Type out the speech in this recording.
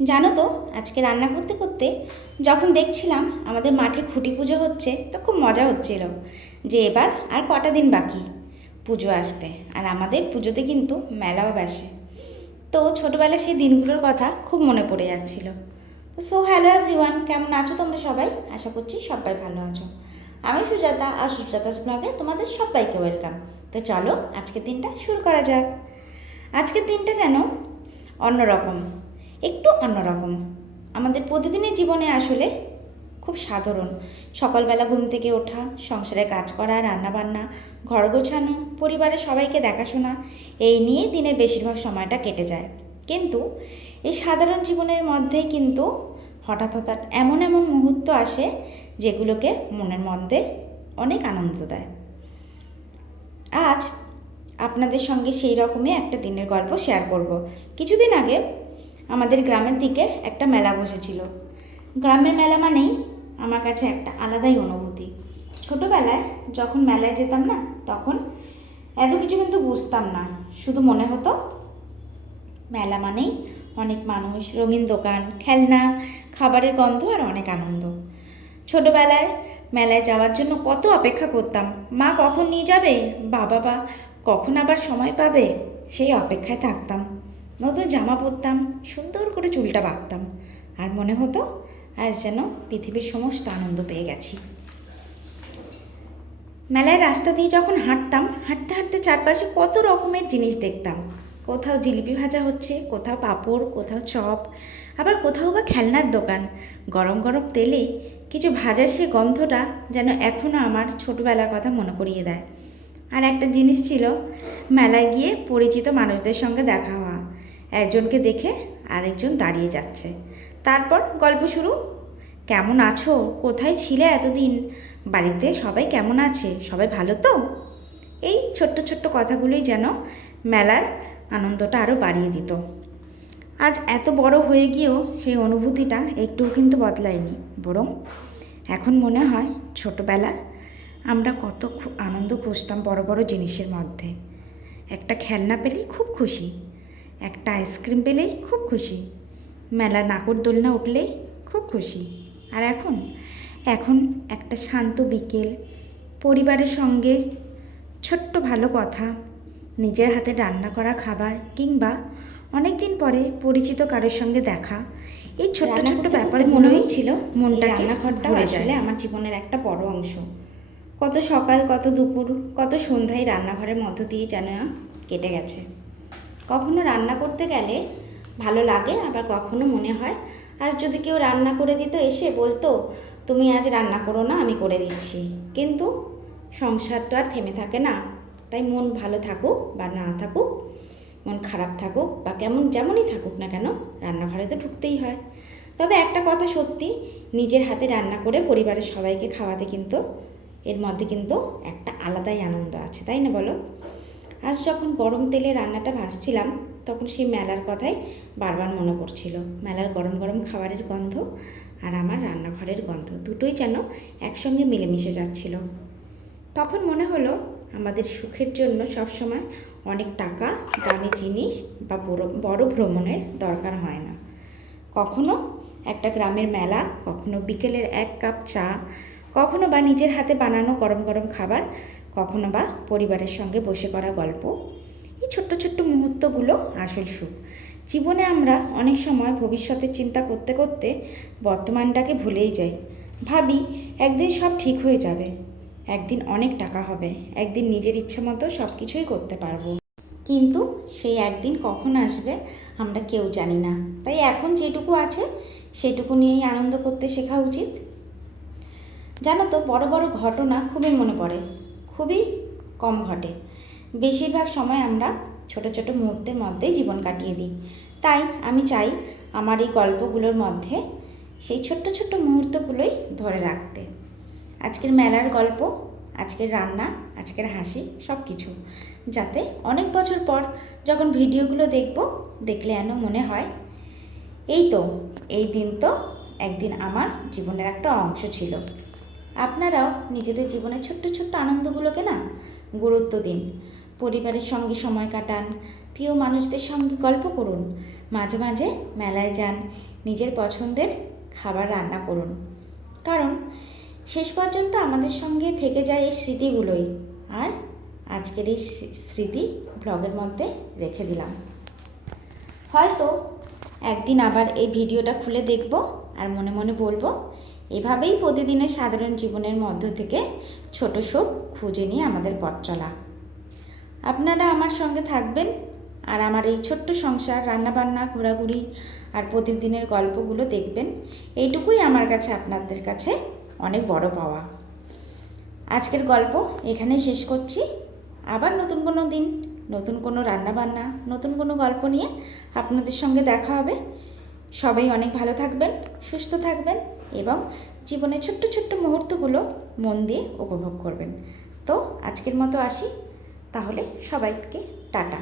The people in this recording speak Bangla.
জানো তো, আজকে রান্না করতে করতে যখন দেখছিলাম আমাদের মাঠে খুঁটি পুজো হচ্ছে, তো খুব মজা হচ্ছিল যে এবার আর কটা দিন বাকি পুজো আসতে। আর আমাদের পুজোতে কিন্তু মেলাও বসে। তো ছোটোবেলায় সেই দিনগুলোর কথা খুব মনে পড়ে যাচ্ছিল। সো হ্যালো এভরিওয়ান, কেমন আছো তোমরা সবাই? আশা করছি সবাই ভালো আছো। আমি সুজাতা, আর সুজাতাস ব্লগে তোমাদের সবাইকে ওয়েলকাম। তো চলো আজকের দিনটা শুরু করা যাক। আজকের দিনটা যেন অন্যরকম, একটু অন্যরকম। আমাদের প্রতিদিনের জীবনে আসলে খুব সাধারণ। সকালবেলা ঘুম থেকে ওঠা, সংসারে কাজ করা, রান্নাবান্না, ঘর গোছানো, পরিবারের সবাইকে দেখাশোনা, এই নিয়ে দিনের বেশিরভাগ সময়টা কেটে যায়। কিন্তু এই সাধারণ জীবনের মধ্যেই কিন্তু হঠাৎ হঠাৎ এমন এমন মুহূর্ত আসে যেগুলোকে মনের মধ্যে অনেক আনন্দ দেয়। আজ আপনাদের সঙ্গে সেই রকমই একটা দিনের গল্প শেয়ার করব। কিছুদিন আগে আমাদের গ্রামের দিকে একটা মেলা বসেছিল। গ্রামের মেলা মানেই আমার কাছে একটা আলাদাই অনুভূতি। ছোটোবেলায় যখন মেলায় যেতাম না, তখন এত কিছু কিন্তু বুঝতাম না। শুধু মনে হতো মেলা মানেই অনেক মানুষ, রঙিন দোকান, খেলনা, খাবারের গন্ধ আর অনেক আনন্দ। ছোটোবেলায় মেলায় যাওয়ার জন্য কত অপেক্ষা করতাম। মা কখন নিয়ে যাবে, বাবা কখন আবার সময় পাবে, সেই অপেক্ষায় থাকতাম। নতুন জামা পরতাম, সুন্দর করে চুলটা বাঁধতাম, আর মনে হতো আজ যেন পৃথিবীর সমস্ত আনন্দ পেয়ে গেছি। মেলায় রাস্তা দিয়ে যখন হাঁটতাম, হাঁটতে হাঁটতে চারপাশে কত রকমের জিনিস দেখতাম। কোথাও জিলিপি ভাজা হচ্ছে, কোথাও পাঁপড়, কোথাও চপ, আবার কোথাও বা খেলনার দোকান। গরম গরম তেলে কিছু ভাজার সে গন্ধটা যেন এখনও আমার ছোটোবেলার কথা মনে করিয়ে দেয়। আর একটা জিনিস ছিল, মেলায় গিয়ে পরিচিত মানুষদের সঙ্গে দেখা হওয়া। একজনকে দেখে আরেকজন দাঁড়িয়ে যাচ্ছে, তারপর গল্প শুরু। কেমন আছো, কোথায় ছিলে এতদিন, বাড়িতে সবাই কেমন আছে, সবাই ভালো তো? এই ছোট্ট ছোট্ট কথাগুলোই যেন মেলার আনন্দটা আরও বাড়িয়ে দিত। আজ এত বড় হয়ে গিয়েও সেই অনুভূতিটা একটুও কিন্তু বদলায়নি, বরং এখন মনে হয় ছোটোবেলার আমরা কত আনন্দ খুঁজতাম বড় বড় জিনিসের মধ্যে। একটা খেলনা পেলেই খুব খুশি, একটা আইসক্রিম পেলেই খুব খুশি, মেলা নাগরদোলনা উঠলেই খুব খুশি। আর এখন এখন একটা শান্ত বিকেল, পরিবারের সঙ্গে ছোট্ট ভালো কথা, নিজের হাতে রান্না করা খাবার, কিংবা অনেক দিন পরে পরিচিত কারোর সঙ্গে দেখা, এই ছোট্ট ছোট্ট ব্যাপারে মনে হচ্ছিল মনটাকে রান্নাঘরটাও আসলে আমার জীবনের একটা বড় অংশ। কত সকাল, কত দুপুর, কত সন্ধ্যায় রান্নাঘরের মধ্য দিয়ে যেন কেটে গেছে। কখনো রান্না করতে গেলে ভালো লাগে, আবার কখনো মনে হয় আজ যদি কেউ রান্না করে দিত, এসে বলতো তুমি আজ রান্না করো না, আমি করে দিচ্ছি। কিন্তু সংসার তো আর থেমে থাকে না, তাই মন ভালো থাকুক বা না থাকুক, মন খারাপ থাকুক বা যেমনই থাকুক না কেন, রান্নাঘরে তো ঢুকতেই হয়। তবে একটা কথা সত্যি, নিজের হাতে রান্না করে পরিবারের সবাইকে খাওয়াতে কিন্তু এর মধ্যে কিন্তু একটা আলাদাই আনন্দ আছে, তাই না বলো? আজ যখন গরম তেলে রান্নাটা ভাজছিলাম, তখন সেই মেলার কথাই বারবার মনে পড়ছিল। মেলার গরম গরম খাবারের গন্ধ আর আমার রান্নাঘরের গন্ধ, দুটোই যেন একসঙ্গে মিলেমিশে যাচ্ছিল। তখন মনে হলো আমাদের সুখের জন্য সবসময় অনেক টাকা, দামি জিনিস বা বড় ভ্রমণের দরকার হয় না। কখনো একটা গ্রামের মেলা, কখনো বিকেলের এক কাপ চা, কখনো বা নিজের হাতে বানানো গরম গরম খাবার, কখনো বা পরিবারের সঙ্গে বসে করা গল্প, এই ছোট্ট ছোট্ট মুহূর্তগুলো আসল সুখ। জীবনে আমরা অনেক সময় ভবিষ্যতের চিন্তা করতে করতে বর্তমানটাকে ভুলেই যাই। ভাবি একদিন সব ঠিক হয়ে যাবে, একদিন অনেক টাকা হবে, একদিন নিজের ইচ্ছে মতো সব কিছুই করতে পারবো। কিন্তু সেই একদিন কখন আসবে আমরা কেউ জানি না। তাই এখন যেটুকু আছে সেটুকু নিয়েই আনন্দ করতে শেখা উচিত। জানো তো, বড় বড় ঘটনা খুবই মনে পড়ে, খুবই কম ঘটে। বেশিরভাগ সময় আমরা ছোট ছোট মুহূর্তের মধ্যেই জীবন কাটিয়ে দিই। তাই আমি চাই আমার এই গল্পগুলোর মধ্যে সেই ছোট্ট ছোট্ট মুহূর্তগুলোই ধরে রাখতে। আজকের মেলার গল্প, আজকের রান্না, আজকের হাসি, সব কিছু যাতে অনেক বছর পর যখন ভিডিওগুলো দেখলে যেন মনে হয় এই দিন তো একদিন আমার জীবনের একটা অংশ ছিল। আপনারাও নিজেদের জীবনের ছোট্ট ছোট্ট আনন্দগুলোকে না গুরুত্ব দিন, পরিবারের সঙ্গে সময় কাটান, প্রিয় মানুষদের সঙ্গে গল্প করুন, মাঝে মাঝে মেলায় যান, নিজের পছন্দের খাবার রান্না করুন, কারণ শেষ পর্যন্ত আমাদের সঙ্গে থেকে যায় এই স্মৃতিগুলোই। আর আজকের এই স্মৃতি ব্লগের মধ্যে রেখে দিলাম। হয়তো একদিন আবার এই ভিডিওটা খুলে দেখব আর মনে মনে বলবো, এভাবেই প্রতিদিনের সাধারণ জীবনের মধ্য থেকে ছোট সুখ খুঁজে নিয়ে আমাদের পথ চলা। আপনারা আমার সঙ্গে থাকবেন আর আমার এই ছোট্ট সংসার, রান্নাবান্না, ঘোরাঘুরি আর প্রতিদিনের গল্পগুলো দেখবেন। এইটুকুই আমার কাছে আপনাদের কাছে অনেক বড় পাওয়া। আজকের গল্প এখানেই শেষ করছি। আবার নতুন কোনো দিন, নতুন কোনো রান্নাবান্না, নতুন কোনো গল্প নিয়ে আপনাদের সঙ্গে দেখা হবে। সবাই অনেক ভালো থাকবেন, সুস্থ থাকবেন এবং জীবনের ছোট্ট ছোট্ট মুহূর্তগুলো মন দিয়ে উপভোগ করবেন। তো আজকের মতো আসি, তাহলে সবাইকে টাটা।